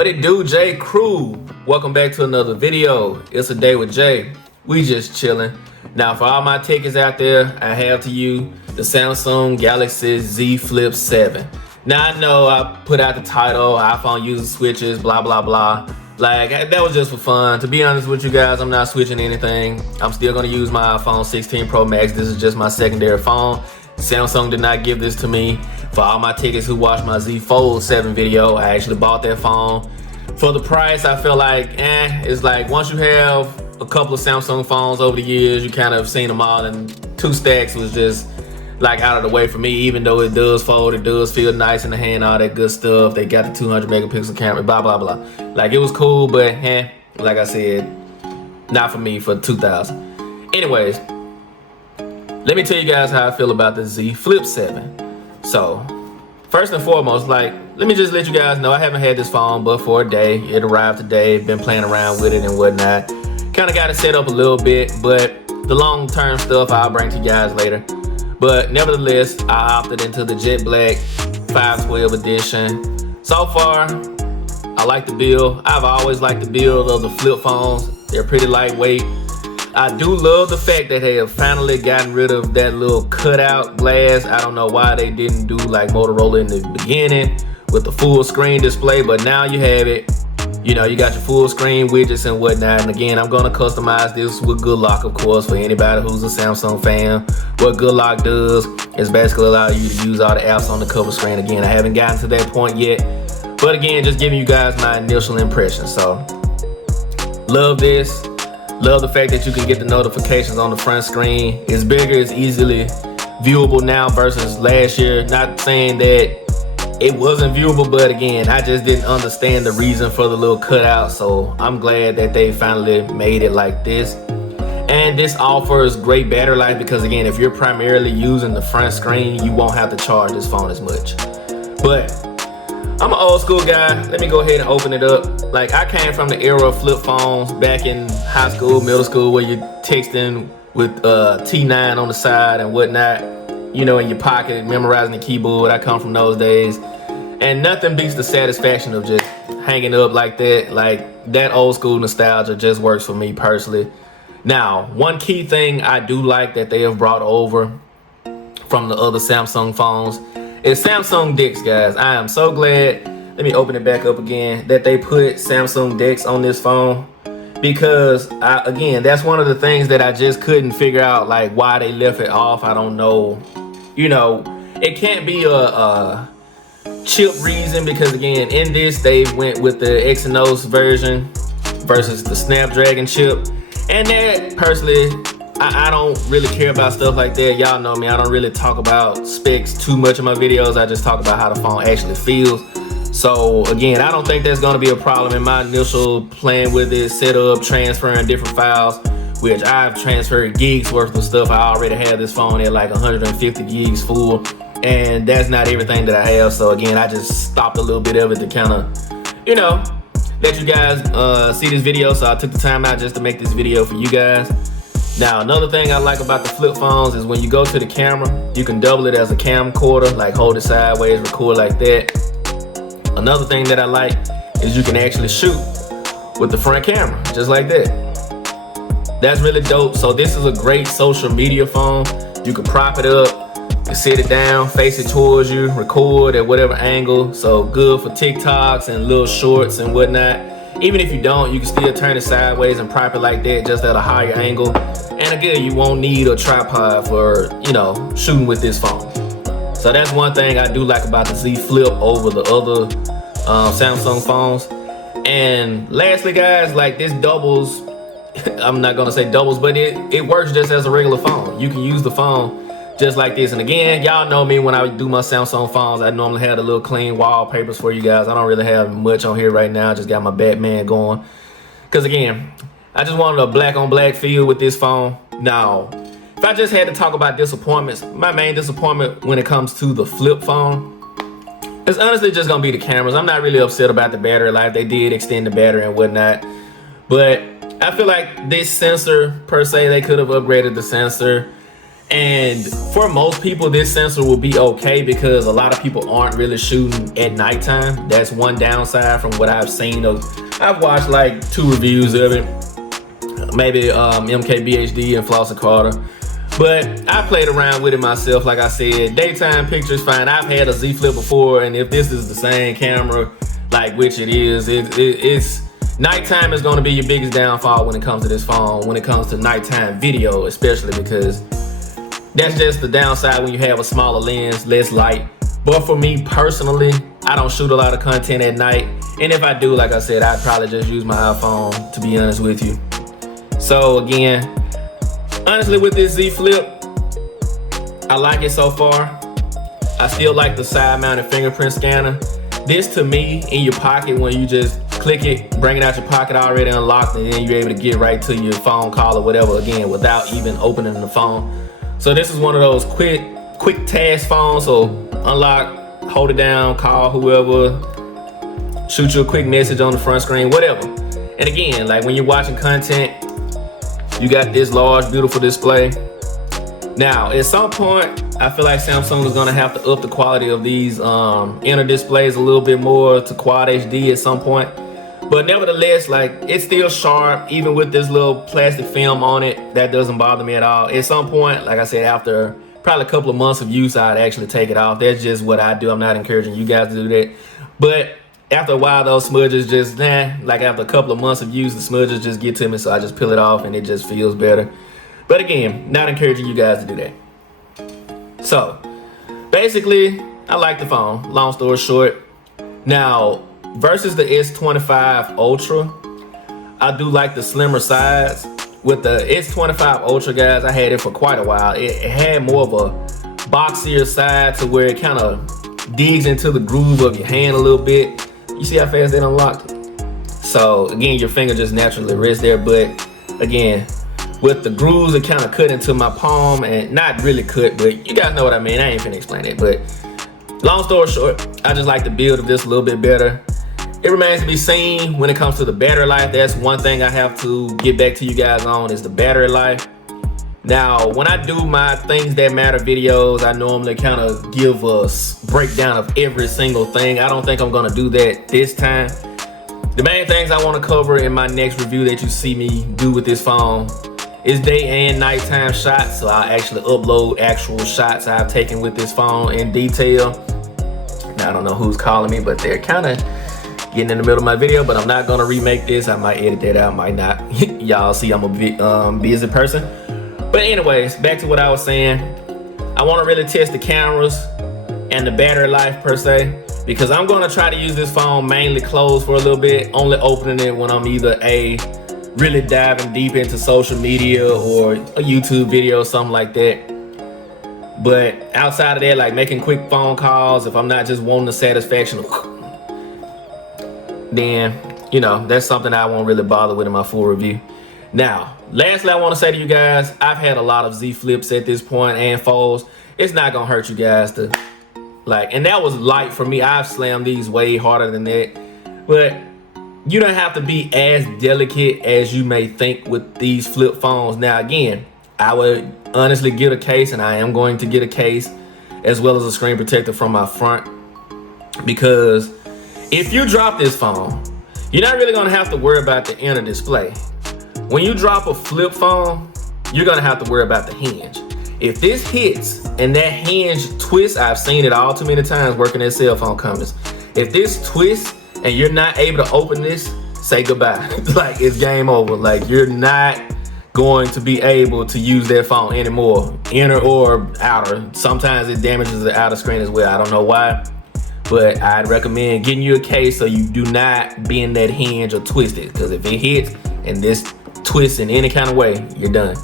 What it do, J Crew? Welcome back to another video. It's a day with Jay. We just chilling. Now, for all my tickets out there, I have to you the Samsung Galaxy Z Flip 7. Now, I know I put out the title, iPhone user switches, blah, blah, blah. Like, that was just for fun. To be honest with you guys, I'm not switching anything. I'm still gonna use my iPhone 16 Pro Max. This is just my secondary phone. Samsung did not give this to me. For all my tickets who watched my Z Fold 7 video, I actually bought that phone. For the price, I feel like, it's like once you have a couple of Samsung phones over the years, you kind of seen them all, and 2 stacks was just like out of the way for me. Even though it does fold, it does feel nice in the hand, all that good stuff. They got the 200 megapixel camera, blah, blah, blah. Like, it was cool, but like I said, not for me for 2000. Anyways, let me tell you guys how I feel about the Z Flip 7. So, first and foremost, like, let me just let you guys know I haven't had this phone but for a day. It arrived today, been playing around with it and whatnot. Kind of got it set up a little bit, but the long-term stuff I'll bring to you guys later. But nevertheless, I opted into the Jet Black 512 edition. So far, I like the build. I've always liked the build of the flip phones. They're pretty lightweight. I do love the fact that they have finally gotten rid of that little cutout glass. I don't know why they didn't do like Motorola in the beginning with the full screen display, but now you have it. You know, you got your full screen widgets and whatnot. And again, I'm gonna customize this with Good Lock, of course, for anybody who's a Samsung fan. What Good Lock does is basically allow you to use all the apps on the cover screen. Again, I haven't gotten to that point yet, but again, just giving you guys my initial impressions. So, love this. Love the fact that you can get the notifications on the front screen. It's bigger, it's easily viewable now versus last year. Not saying that it wasn't viewable, but again, I just didn't understand the reason for the little cutout. So I'm glad that they finally made it like this. And this offers great battery life because again, if you're primarily using the front screen, you won't have to charge this phone as much. But I'm an old school guy. Let me go ahead and open it up. Like, I came from the era of flip phones back in high school, middle school, where you're texting with T9 on the side and whatnot, you know, in your pocket, memorizing the keyboard. I come from those days. And nothing beats the satisfaction of just hanging up like that. Like, that old school nostalgia just works for me personally. Now, one key thing I do like that they have brought over from the other Samsung phones is Samsung DeX, guys. I am so glad, let me open it back up again, that they put Samsung DeX on this phone, because again, that's one of the things that I just couldn't figure out, like why they left it off. I don't know, you know, it can't be a chip reason, because again, in this they went with the Exynos version versus the Snapdragon chip, and that personally, I don't really care about stuff like that. Y'all know me, I don't really talk about specs too much in my videos. I just talk about how the phone actually feels. So again, I don't think that's gonna be a problem in my initial plan with it, setup, transferring different files, which I've transferred gigs worth of stuff. I already have this phone at like 150 gigs full, and that's not everything that I have. So again, I just stopped a little bit of it to kind of, you know, let you guys see this video. So I took the time out just to make this video for you guys. Now, another thing I like about the flip phones is when you go to the camera, you can double it as a camcorder, like hold it sideways, record like that. Another thing that I like is you can actually shoot with the front camera, just like that. That's really dope. So this is a great social media phone. You can prop it up, you sit it down, face it towards you, record at whatever angle. So good for TikToks and little shorts and whatnot. Even if you don't, you can still turn it sideways and prop it like that, just at a higher angle. And again, you won't need a tripod for, you know, shooting with this phone. So that's one thing I do like about the Z Flip over the other Samsung phones. And lastly, guys, like, this doubles, I'm not gonna say doubles, but it works just as a regular phone. You can use the phone just like this. And again, y'all know me, when I do my Samsung phones, I normally have the little clean wallpapers for you guys. I don't really have much on here right now. I just got my Batman going. Because again, I just wanted a black on black feel with this phone. Now, if I just had to talk about disappointments, my main disappointment when it comes to the flip phone is honestly just gonna be the cameras. I'm not really upset about the battery life. They did extend the battery and whatnot. But I feel like this sensor, per se, they could have upgraded the sensor. And for most people, this sensor will be okay because a lot of people aren't really shooting at nighttime. That's one downside from what I've seen. I've watched like 2 reviews of it, maybe MKBHD and Flossie Carter. But I played around with it myself. Like I said, daytime pictures fine. I've had a Z Flip before, and if this is the same camera, like which it is, it's nighttime is going to be your biggest downfall when it comes to this phone. When it comes to nighttime video, especially because that's just the downside when you have a smaller lens, less light. But for me personally, I don't shoot a lot of content at night. And if I do, like I said, I'd probably just use my iPhone, to be honest with you. So again, honestly with this Z Flip, I like it so far. I still like the side mounted fingerprint scanner. This to me, in your pocket, when you just click it, bring it out your pocket already unlocked, and then you're able to get right to your phone call or whatever, again, without even opening the phone. So this is one of those quick task phones. So unlock, hold it down, call whoever, shoot you a quick message on the front screen, whatever. And again, like when you're watching content, you got this large, beautiful display. Now, at some point, I feel like Samsung is gonna have to up the quality of these inner displays a little bit more to Quad HD at some point. But nevertheless, like it's still sharp, even with this little plastic film on it. That doesn't bother me at all. At some point, like I said, after probably a couple of months of use, I'd actually take it off. That's just what I do. I'm not encouraging you guys to do that. But after a while, those smudges just, like after a couple of months of use, the smudges just get to me, so I just peel it off and it just feels better. But again, not encouraging you guys to do that. So, basically, I like the phone, long story short. Now, versus the S25 Ultra, I do like the slimmer size. With the S25 Ultra, guys, I had it for quite a while. It had more of a boxier side to where it kind of digs into the groove of your hand a little bit. You see how fast that unlocked? So again, your finger just naturally rests there, but again, with the grooves, it kind of cut into my palm, and not really cut, but you guys know what I mean. I ain't finna explain it, but long story short, I just like the build of this a little bit better. It remains to be seen when it comes to the battery life. That's one thing I have to get back to you guys on, is the battery life. Now, when I do my things that matter videos, I normally kind of give a breakdown of every single thing. I don't think I'm gonna do that this time. The main things I want to cover in my next review that you see me do with this phone is day and nighttime shots. So I'll actually upload actual shots I've taken with this phone in detail. Now, I don't know who's calling me, but they're kind of getting in the middle of my video, but I'm not gonna remake this. I might edit that out, might not. Y'all see I'm a busy person. But anyways, back to what I was saying. I want to really test the cameras and the battery life per se, because I'm going to try to use this phone mainly closed for a little bit, only opening it when I'm either really diving deep into social media or a YouTube video or something like that. But outside of that, like making quick phone calls, if I'm not just wanting the satisfaction of, then, you know, that's something I won't really bother with in my full review. Now, lastly, I want to say to you guys, I've had a lot of Z Flips at this point and folds. It's not gonna hurt you guys to like, and that was light for me. I've slammed these way harder than that, but you don't have to be as delicate as you may think with these flip phones. Now, again, I would honestly get a case, and I am going to get a case as well as a screen protector from my front, because if you drop this phone, you're not really gonna have to worry about the inner display. When you drop a flip phone, you're gonna have to worry about the hinge. If this hits and that hinge twists, I've seen it all too many times working at cell phone companies. If this twists and you're not able to open this, say goodbye. Like, it's game over. Like, you're not going to be able to use that phone anymore, inner or outer. Sometimes it damages the outer screen as well. I don't know why, but I'd recommend getting you a case so you do not bend that hinge or twist it, because if it hits and this twist in any kind of way, you're done.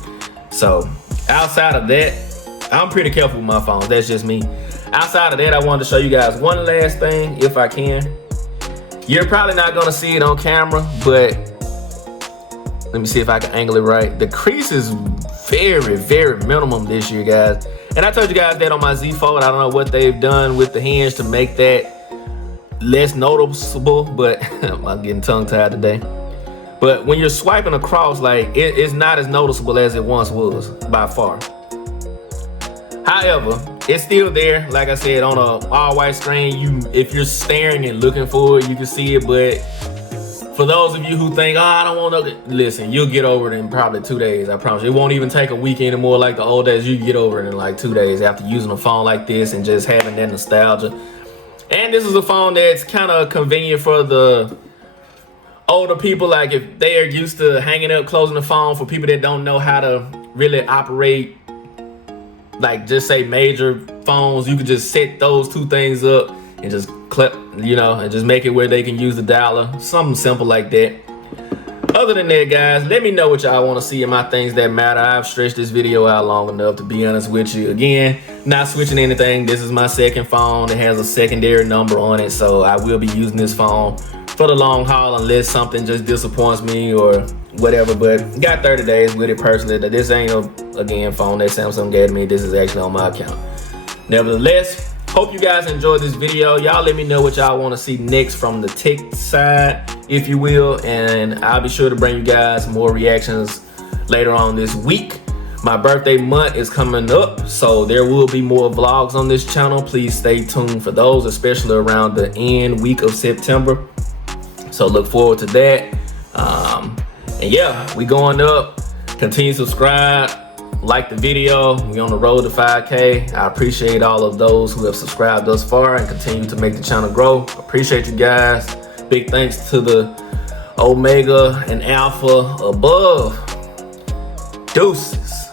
So outside of that, I'm pretty careful with my phones. That's just me. Outside of that, I wanted to show you guys one last thing, if I can. You're probably not gonna see it on camera, but let me see if I can angle it right. The crease is very, very minimum this year, guys. And I told you guys that on my Z Fold. I don't know what they've done with the hinge to make that less noticeable, but I'm getting tongue-tied today. But when you're swiping across, like, it's not as noticeable as it once was, by far. However, it's still there. Like I said, on a all white screen, if you're staring and looking for it, you can see it. But for those of you who think, oh, I don't want to, listen, you'll get over it in probably 2 days. I promise you. It won't even take a week anymore like the old days. You can get over it in like 2 days after using a phone like this and just having that nostalgia. And this is a phone that's kind of convenient for the older people. Like if they are used to hanging up, closing the phone, for people that don't know how to really operate, like just say major phones, you could just set those two things up and just clip, and just make it where they can use the dialer, something simple like that. Other than that, guys, let me know what y'all want to see in my things that matter. I've stretched this video out long enough, to be honest with you. Again, not switching anything. This is my second phone. It has a secondary number on it, so I will be using this phone for the long haul unless something just disappoints me or whatever. But got 30 days with it personally. This ain't a phone that Samsung gave me. This is actually on my account. Nevertheless, hope you guys enjoyed this video. Y'all let me know what y'all want to see next from the tech side, if you will, and I'll be sure to bring you guys more reactions later on this week. My birthday month is coming up, so there will be more vlogs on this channel. Please stay tuned for those, especially around the end week of September. So look forward to that. And yeah, we going up. Continue to subscribe, like the video. We on the road to 5K. I appreciate all of those who have subscribed thus far and continue to make the channel grow. Appreciate you guys. Big thanks to the Omega and Alpha above. Deuces.